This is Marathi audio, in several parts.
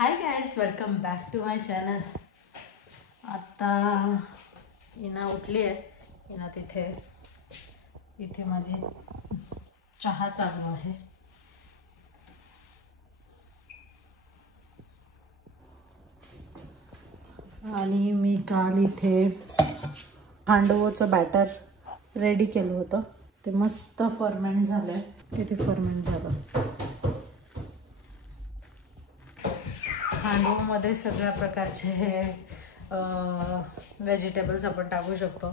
High guys, welcome back to my channel. आता इना उठली आहे। इना इथे माझी चहा चालू आहे। आणि मी काल इथे हांडवोचं बॅटर रेडी केलं होतं। ते मस्त फर्मेंट झालंय। किती फर्मेंट झालं। हांडवोमध्ये सगळ्या प्रकारचे व्हेजिटेबल्स आपण टाकू शकतो।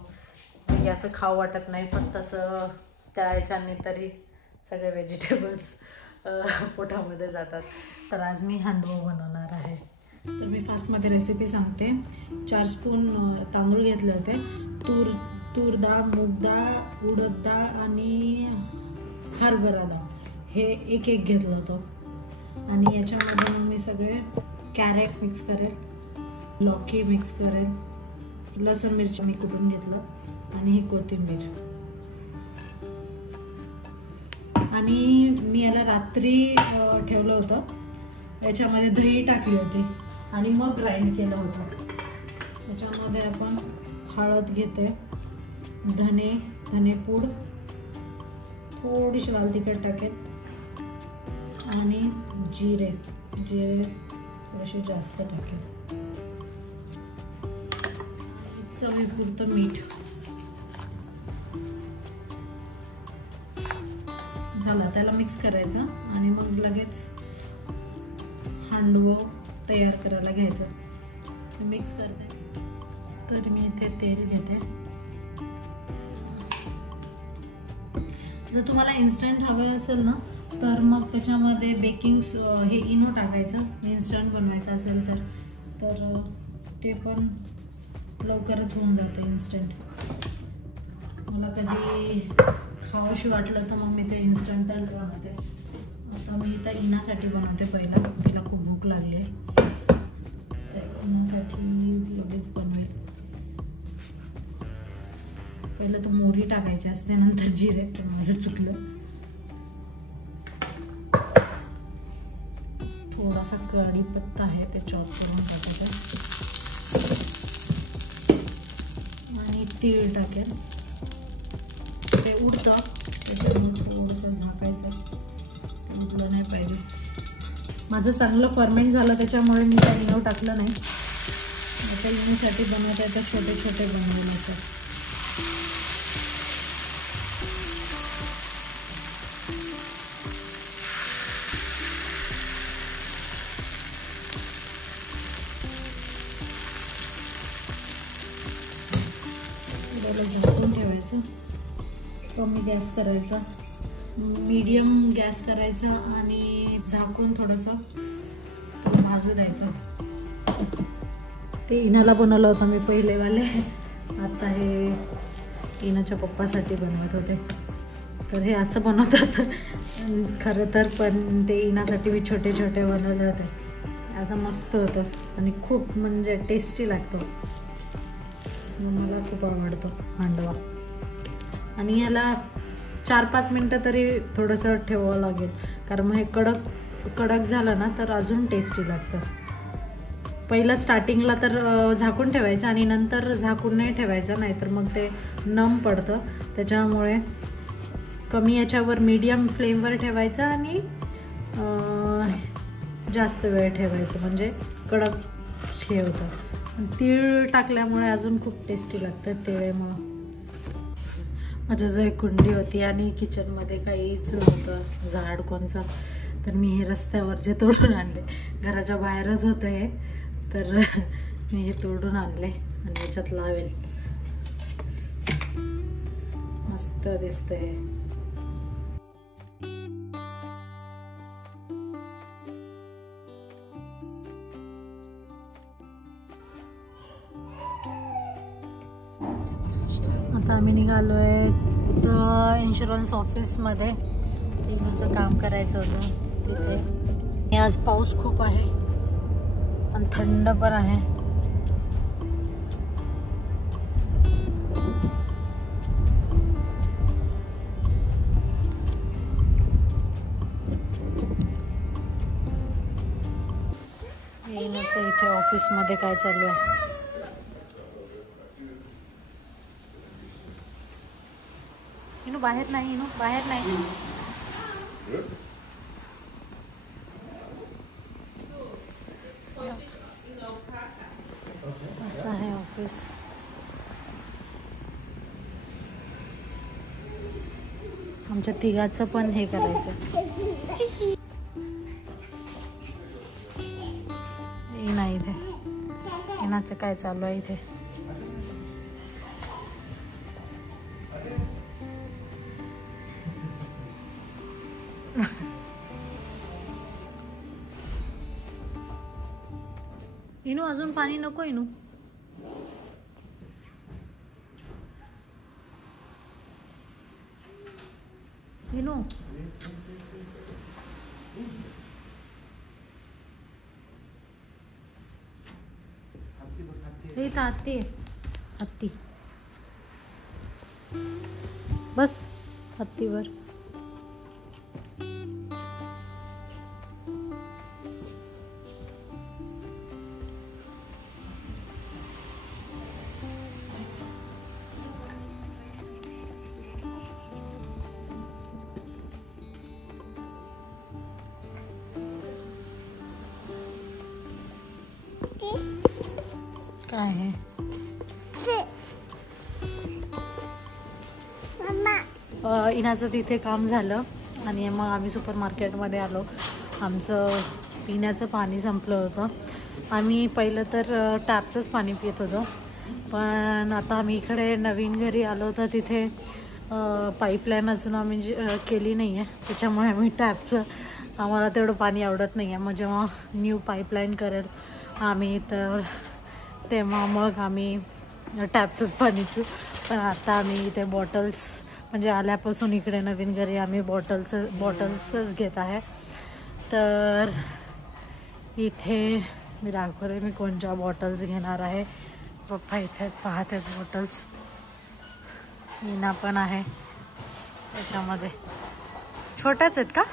हे असं खाऊ वाटत नाही, पण तसं त्या ह्याच्याने तरी सगळे व्हेजिटेबल्स पोटामध्ये जातात। तर आज मी हांडवो बनवणार आहे। तर मी फास्टमध्ये रेसिपी सांगते। 4 स्पून तांदूळ घेतले होते। तूर डाळ, मूग डाळ, उडद डाळ आणि हरभरा डाळ हे एक घेतलं होतं। आणि याच्यामध्ये मी सगळे कॅरेट मिक्स करेल, लौकी मिक्स करेल, लसूण मिरची मी कुटून घेतलं आणि ही कोथिंबीर। आणि मी याला रात्री ठेवलं होतं। याच्यामध्ये दही टाकली होती आणि मग ग्राइंड केलं होतं। याच्यामध्ये आपण हळद घेते, धनेपूड, थोडीशी लाल तिखट टाकेल आणि जिरे थोडेसे जास्त टाकेल। चवीपुरतं मीठ। झालं, त्याला मिक्स करायचं आणि मग लगेच हांडवो तयार करायला घ्यायचं। मिक्स करते। तर मी इथे तेल घेते। जर तुम्हाला इन्स्टंट हवं असेल ना, तर मग त्याच्यामध्ये बेकिंग हे इनो टाकायचं। इन्स्टंट बनवायचं असेल तर ते पण लवकरच होऊन जातं इन्स्टंट। मला कधी खावंशी वाटलं तर मग मी ते इन्स्टंटच बनवते। आता मी इथं इनासाठी बनवते। पहिला तिला खूप भूक लागली आहे, तर इनासाठी लगेच बनवेल। पहिलं तर मोहरी टाकायची असते, नंतर जिरे। तर माझं चुकलं। थोडासा कढीपत्ता आहे, ते चॉप करून टाकायचं आणि तीळ टाकेल। ते उडतं, त्याच्यामुळे थोडंसं झाकायचं, उडलं नाही पाहिजे। माझं चांगलं फर्मेंट झालं, त्याच्यामुळे मी काही इनो टाकलं नाही। आता इनोसाठी बनवत आहे तर छोटे छोटे बनवले असं। झाकून ठेवायचं, कमी गॅस करायचा, मीडियम गॅस करायचा आणि झाकून थोडंसं भाजू द्यायचं। ते इनाला बनवलं होतं मी पहिलेवाले। आता हे इनाच्या पप्पासाठी बनवत होते। तर हे असं बनवतात खरं तर, पण ते इनासाठी मी छोटे छोटे बनवले होते। असं मस्त होतं आणि खूप म्हणजे टेस्टी लागतो। मला खूप आवडतो हांडवा। आणि याला 4-5 मिनटं तरी थोडंसं ठेवावं लागेल, कारण मग हे कडक झालं ना तर अजून टेस्टी लागतं। पहिलं स्टार्टिंगला तर झाकून ठेवायचं आणि नंतर झाकून नाही ठेवायचं, नाहीतर मग ते नम पडतं। त्याच्यामुळे कमी याच्यावर मीडियम फ्लेमवर ठेवायचं आणि जास्त वेळ ठेवायचं, म्हणजे कडक हे होतं। तीळ टाकल्यामुळे अजून खूप टेस्टी लागतं तिळामुळं। माझ्याजवळ एक कुंडी होती आणि किचनमध्ये काहीच नव्हतं झाड कोणचं, तर मी हे रस्त्यावर जे तोडून आणले, घराच्या बाहेरच होतं हे, तर मी हे तोडून आणले आणि याच्यात लावेल। मस्त दिसतंय हे। आता आम्ही निघालो आहे तर इन्शुरन्स ऑफिसमध्ये इकडचं काम करायचं होतं तिथे। आज पाऊस खूप आहे आणि थंड पण आहे। इनूचं इथे ऑफिसमध्ये काय चालू आहे. इनू बाहेर नाही, इनू बाहेर नाही. असं आहे ऑफिस. आमच्या तिघाचं पण हे करायचं. नाही इथे इनाचं काय चालू आहे इथे. इनू अजून पाणी नको. इनू इनू इथं हत्ती आहे. हत्ती बस हत्तीवर. काय आहे इनाचं तिथे काम झालं आणि मग आम्ही सुपर मार्केटमध्ये आलो. आमचं पिण्याचं पाणी संपलं होतं. आम्ही पहिलं तर टॅपचंच पाणी पित होतो, पण आता आम्ही इकडे नवीन घरी आलो तर तिथे पाईपलाईन अजून आम्ही केली नाही आहे. त्याच्यामुळे आम्ही टॅपचं आम्हाला तेवढं पाणी आवडत नाही आहे. मग जेव्हा न्यू पाईपलाईन करेल आम्ही तर तेव्हा मग आम्ही टॅपचंच पाणी पिऊ. पण आता आम्ही इथे बॉटल्स म्हणजे आल्यापासून इकडे नवीन घरी आम्ही बॉटल्सच घेत आहे. तर इथे मी दाखवते मी कोणत्या बॉटल्स घेणार आहे. पप्पा इथे पाहत आहेत बॉटल्स. इना पण आहे त्याच्यामध्ये. छोट्याच आहेत का,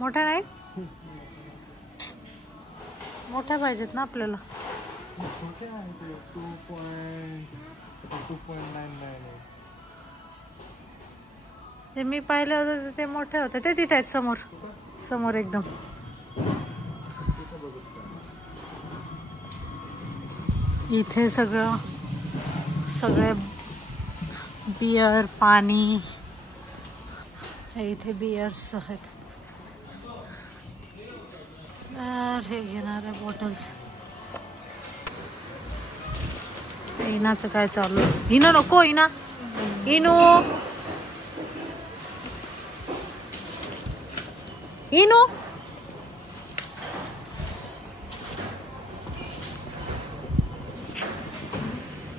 मोठ्या नाही? मोठ्या पाहिजेत ना आपल्याला. ते मी पाहिले होते ते मोठे होते. ते तिथे आहेत समोर समोर एकदम. इथे सगळे बियर पाणी इथे बियर्स आहेत. तर हे घेणार आहे बॉटल्स. इनाचं काय चालू आहे. इनो नको. इना इनू इनू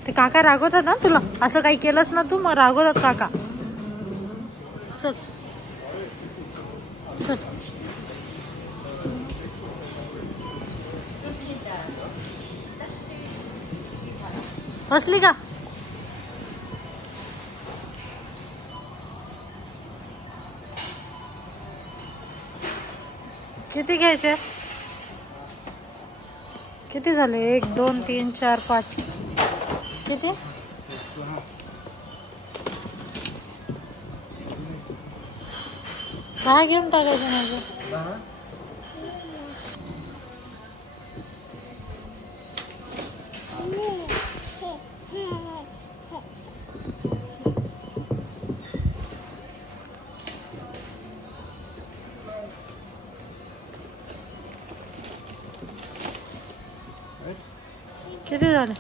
ते काका रागवतात ना तुला. असं काही केलंस ना तू मग रागवतात काका. चल चल. बसली का? किती घ्यायचे? किती झाले? 1 2 3 4 5. किती? 10 घेऊन टाकायचे माझे. किती झाले?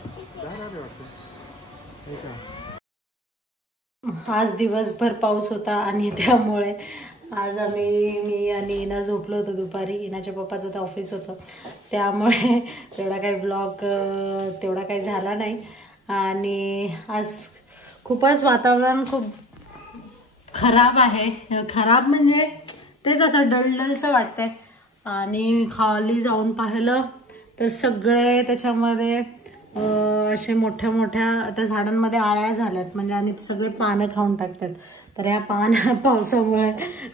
आज दिवसभर पाऊस होता आणि त्यामुळे आज मी आणि इना झोपलो होतो दुपारी. इनाच्या पप्पाचं तर ऑफिस होतं त्यामुळे तेवढा काही ब्लॉग तेवढा काही झाला नाही. आणि आज खूपच वातावरण खूप खराब आहे. खराब म्हणजे तेच असं डलडलचं वाटतंय. आणि खाली जाऊन पाहिलं तर सगळे त्याच्यामध्ये असे मोठ्या त्या झाडांमध्ये आळ्या झाल्यात म्हणजे. आणि ते सगळे पानं खाऊन टाकतात. तर या पावसामुळे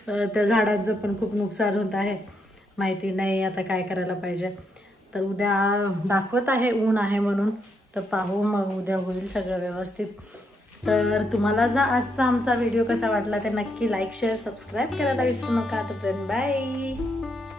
त्या झाडांचं पण खूप नुकसान होत आहे. माहिती नाही आता काय करायला पाहिजे. तर उद्या दाखवत आहे ऊन आहे म्हणून, तर पाहू मग उद्या होईल सगळं व्यवस्थित. तर तुम्हाला जर आजचा आमचा व्हिडिओ कसा वाटला ते नक्की लाईक शेअर सबस्क्राईब करायला विसरू नका. तोपर्यंत बाय.